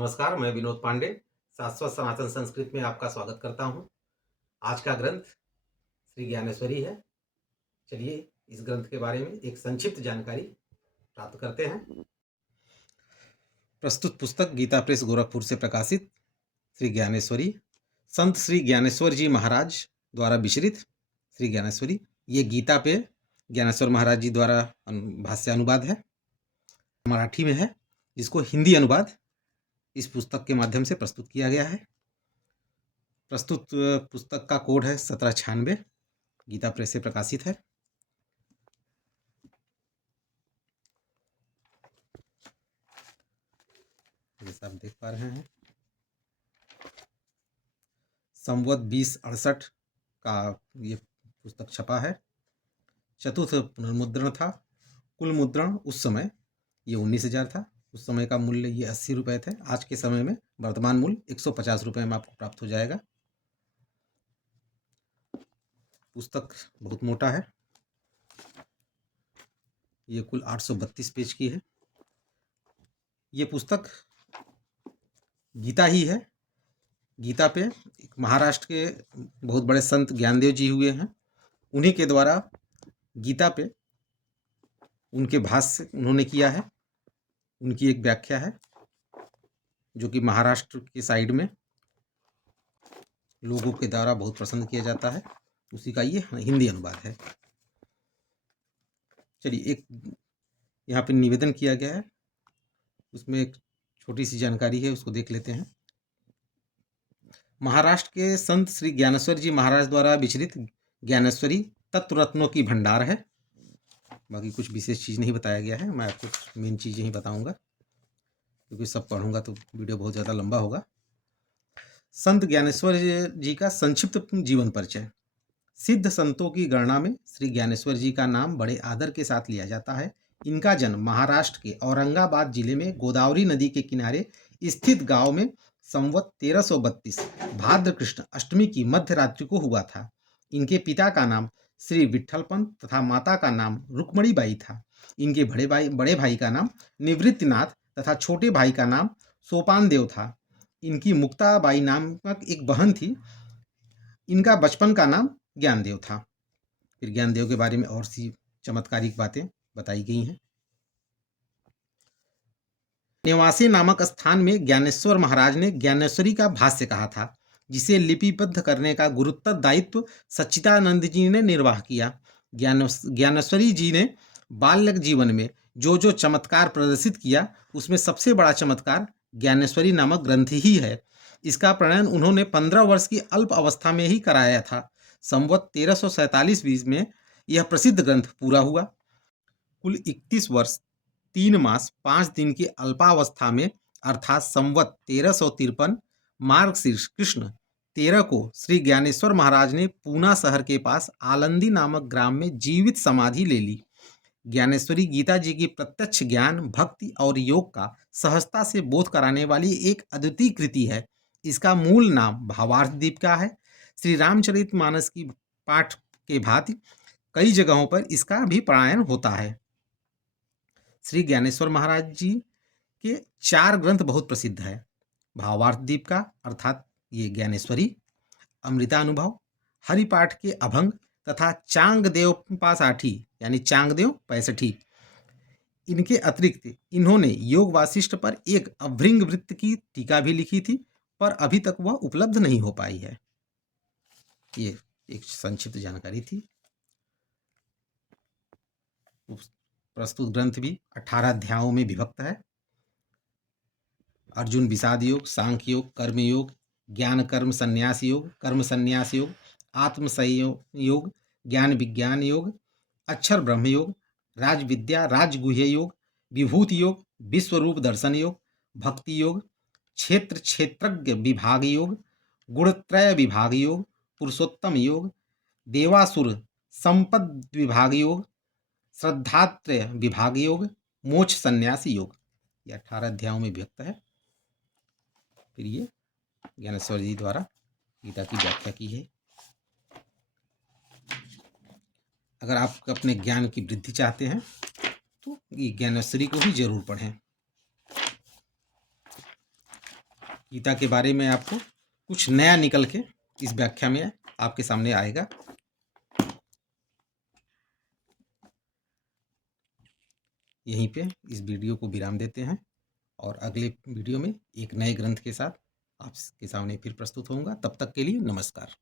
नमस्कार, मैं विनोद पांडे, शाश्वत सनातन संस्कृत में आपका स्वागत करता हूँ। आज का ग्रंथ श्री ज्ञानेश्वरी है। चलिए इस ग्रंथ के बारे में एक संक्षिप्त जानकारी प्राप्त करते हैं। प्रस्तुत पुस्तक गीता प्रेस गोरखपुर से प्रकाशित श्री ज्ञानेश्वरी, संत श्री ज्ञानेश्वर जी महाराज द्वारा विचरित श्री ज्ञानेश्वरी। ये गीता पे ज्ञानेश्वर महाराज जी द्वारा भाष्य अनुवाद है, मराठी में है, जिसको हिंदी अनुवाद इस पुस्तक के माध्यम से प्रस्तुत किया गया है। प्रस्तुत पुस्तक का कोड है 1796, गीता प्रेस से प्रकाशित है। जैसा आप देख पा रहे हैं, संवत 2068 का ये पुस्तक छपा है। चतुर्थ पुनर्मुद्रण था। कुल मुद्रण उस समय ये 19,000 था। उस समय का मूल्य ये 80 रुपये थे। आज के समय में वर्तमान मूल्य 150 रुपये में आपको प्राप्त हो जाएगा। पुस्तक बहुत मोटा है। ये कुल 832 पेज की है। ये पुस्तक गीता ही है। गीता पे महाराष्ट्र के बहुत बड़े संत ज्ञानदेव जी हुए हैं, उन्हीं के द्वारा गीता पे उनके भाष्य उन्होंने किया है। उनकी एक व्याख्या है जो कि महाराष्ट्र के साइड में लोगों के द्वारा बहुत पसंद किया जाता है। उसी का ये हिंदी अनुवाद है। चलिए, एक यहाँ पे निवेदन किया गया है, उसमें एक छोटी सी जानकारी है, उसको देख लेते हैं। महाराष्ट्र के संत श्री ज्ञानेश्वर जी महाराज द्वारा विचरित ज्ञानेश्वरी तत्व रत्नों की भंडार है। बाकी कुछ विशेष चीज़ नहीं बताया गया है। मैं आपको मेन चीज़ें ही बताऊंगा, क्योंकि सब पढ़ूंगा तो वीडियो बहुत ज़्यादा लंबा होगा। संत ज्ञानेश्वर जी का संक्षिप्त जीवन परिचय। सिद्ध संतों की गणना में श्री ज्ञानेश्वर जी का नाम बड़े आदर के साथ लिया जाता है। इनका जन्म महाराष्ट्र के औरंगाबाद जिले में गोदावरी नदी के किनारे स्थित गांव में संवत 1332 भाद्र कृष्ण अष्टमी की मध्य रात्रि को हुआ था। इनके पिता का नाम श्री विठ्ठलपंत तथा माता का नाम रुक्मणीबाई था। इनके बड़े भाई का नाम निवृत्तिनाथ तथा छोटे भाई का नाम सोपानदेव था। इनकी मुक्ताबाई नामक एक बहन थी। इनका बचपन का नाम ज्ञानदेव था। फिर ज्ञानदेव के बारे में और सी चमत्कारिक बातें बताई गई हैं। निवासी नामक स्थान में ज्ञानेश्वर महाराज ने ज्ञानेश्वरी का भाष्य कहा था, जिसे लिपिबद्ध करने का गुरुत्तर दायित्व सच्चिदानंद जी ने निर्वाह किया। ज्ञानेश्वरी जी ने बाल्य जीवन में जो जो चमत्कार प्रदर्शित किया, उसमें सबसे बड़ा चमत्कार ज्ञानेश्वरी नामक ग्रंथ ही है। इसका प्रणयन उन्होंने 15 वर्ष की अल्प अवस्था में ही कराया था। संवत 1347 में यह प्रसिद्ध ग्रंथ पूरा हुआ। कुल 31 वर्ष 3 मास 5 दिन की अल्पावस्था में, अर्थात संवत 1353 मार्गशीर्ष कृष्ण 13 को श्री ज्ञानेश्वर महाराज ने पूना शहर के पास आलंदी नामक ग्राम में जीवित समाधि ले ली। ज्ञानेश्वरी गीता जी की प्रत्यक्ष ज्ञान, भक्ति और योग का सहजता से बोध कराने वाली एक अद्वितीय कृति है। इसका मूल नाम भावार्थ दीपिका है। श्री रामचरितमानस की पाठ के भांति कई जगहों पर इसका भी पारायण होता है। श्री ज्ञानेश्वर महाराज जी के 4 ग्रंथ बहुत प्रसिद्ध है। भावार्थ दीपिका अर्थात ये ज्ञानेश्वरी, अमृतानुभव, हरिपाठ के अभंग तथा चांगदेव पासाठी यानी चांगदेव 65। इनके अतिरिक्त इन्होंने योग वासिष्ठ पर एक अभृंग वृत्त की टीका भी लिखी थी, पर अभी तक वह उपलब्ध नहीं हो पाई है। ये एक संक्षिप्त जानकारी थी। प्रस्तुत ग्रंथ भी 18 अध्यायों में विभक्त है। अर्जुन विषाद योग, सांख्य योग, कर्म योग, ज्ञान कर्म संन्यास योग, कर्म संन्यास योग, आत्म योग, ज्ञान विज्ञान योग, अक्षर ब्रह्म योग, राज विद्या राजगुह्य योग, विभूति योग, विश्वरूप दर्शन योग, भक्ति योग, क्षेत्र क्षेत्रज्ञ विभाग योग, गुणत्रय विभाग योग, पुरुषोत्तम योग, देवासुर संपद विभाग योग, श्रद्धात्रय विभाग योग, मोक्ष संन्यास योग। ये 18 अध्यायों में व्यक्त है। फिर ये ज्ञानेश्वर जी द्वारा गीता की व्याख्या की है। अगर आप अपने ज्ञान की वृद्धि चाहते हैं तो ये ज्ञानेश्वरी को भी जरूर पढ़ें। गीता के बारे में आपको कुछ नया निकल के इस व्याख्या में आपके सामने आएगा। यहीं पे इस वीडियो को विराम देते हैं और अगले वीडियो में एक नए ग्रंथ के साथ आपके सामने फिर प्रस्तुत होऊंगा। तब तक के लिए नमस्कार।